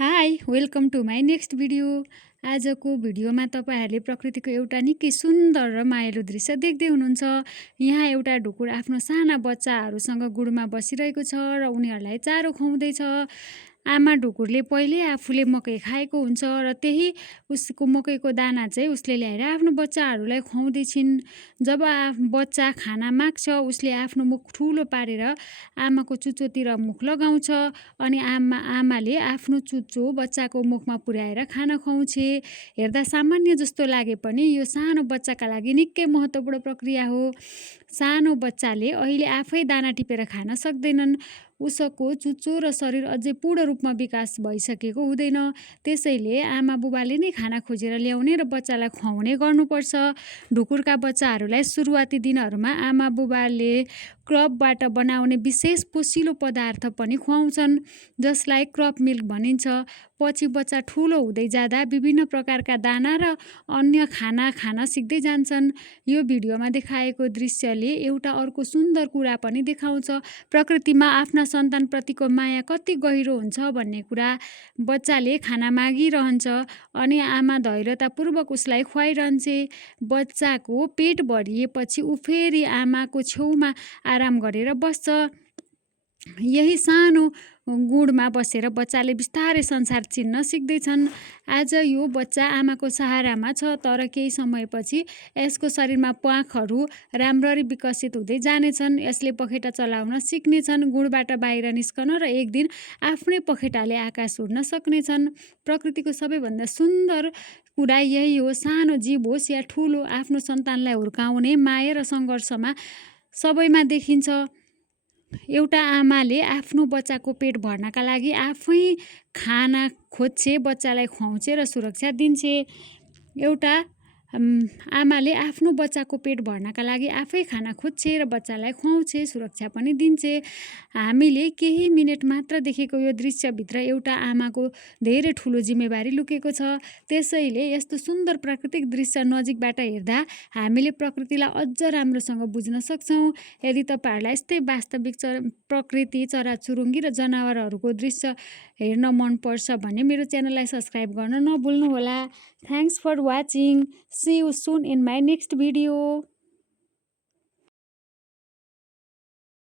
High welcome to my next video. आजको भिडियोमा तपाईँहरूले प्रकृतिको एउटा निकै सुन्दर र मायालु दृश्य देख्दै हुनुहुन्छ। यहाँ एउटा ढुकुर आफ्नो साना बच्चाहरूसँग गुडमा बसिरहेको छ र उनीहरूलाई चारो खुवाउँदैछ। आमा ढुकुरले पहिले आफूले मकै खाएको हुन्छ र त्यही उसको मकैको दाना चाहिँ उसले ल्याएर आफ्नो बच्चाहरूलाई खुवाउँदैछिन्। जब बच्चा खाना माग्छ उसले आफ्नो मुख ठुलो पारेर आमाको चुच्चोतिर मुख लगाउँछ अनि आमाले आफ्नो चुच्चो बच्चाको मुखमा पुर्याएर खाना खुवाउँछे। हेर्दा सामान्य जस्तो लागे पनि यो सानो बच्चाका लागि निकै महत्त्वपूर्ण प्रक्रिया हो। सानो बच्चाले अहिले आफै दाना टिपेर खान सक्दैनन्। उसको चुच्चो र शरीर अझै पूर्ण रूपमा विकास भइसकेको हुँदैन। त्यसैले आमा बुबाले नै खाना खोजेर ल्याउने र बच्चालाई खुवाउने गर्नुपर्छ। ढुकुरका बच्चाहरूलाई सुरुवाती दिनहरूमा आमा बुबाले क्रपबाट बनाउने विशेष पोसिलो पदार्थ पनि खुवाउँछन् जसलाई क्रप मिल्क भनिन्छ। पछि बच्चा ठुलो हुँदै जाँदा विभिन्न प्रकारका दाना र अन्य खाना खान सिक्दै जान्छन्। यो भिडियोमा देखाएको दृश्यले एउटा अर्को सुन्दर कुरा पनि देखाउँछ। प्रकृतिमा आफ्ना सन्तानप्रतिको माया कति गहिरो हुन्छ भन्ने कुरा। बच्चाले खाना मागिरहन्छ अनि आमा धैर्यतापूर्वक उसलाई खुवाइरहन्छे। बच्चाको पेट भरिएपछि ऊ फेरि आमाको छेउमा आराम गरेर बस्छ। यही सानो गुडमा बसेर बच्चाले बिस्तारै संसार चिन्न सिक्दैछन्। आज यो बच्चा आमाको सहारामा छ, तर केही समयपछि यसको शरीरमा प्वाखहरू राम्ररी विकसित हुँदै जानेछन्। यसले पखेटा चलाउन सिक्नेछन्, गुडबाट बाहिर निस्कन र एक दिन आफ्नै पखेटाले आकाश उड्न सक्नेछन्। प्रकृतिको सबैभन्दा सुन्दर कुरा यही हो, सानो जीव होस् या ठुलो, आफ्नो सन्तानलाई हुर्काउने माया र सङ्घर्षमा सबैमा देखिन्छ। एउटा आमाले आफ्नो बच्चाको पेट भर्नका लागि आफै खाना खोज्छे, बच्चालाई खुवाउँछे र सुरक्षा दिन्छे। एउटा आमाले आफ्नो बच्चाको पेट भर्नका लागि आफै खाना खोज्छे र बच्चालाई खुवाउँछे, सुरक्षा पनि दिन्छे। हामीले केही मिनेट मात्र देखेको यो दृश्यभित्र एउटा आमाको धेरै ठुलो जिम्मेवारी लुकेको छ। त्यसैले यस्तो सुन्दर प्राकृतिक दृश्य नजिकबाट हेर्दा हामीले प्रकृतिलाई अझ राम्रोसँग बुझ्न सक्छौँ। यदि तपाईँहरूलाई यस्तै वास्तविक प्रकृति, चराचुरुङ्गी र जनावरहरूको दृश्य हेर्न मनपर्छ भने मेरो च्यानललाई सब्सक्राइब गर्न नभुल्नुहोला। Thanks for watching. See you soon in my next video.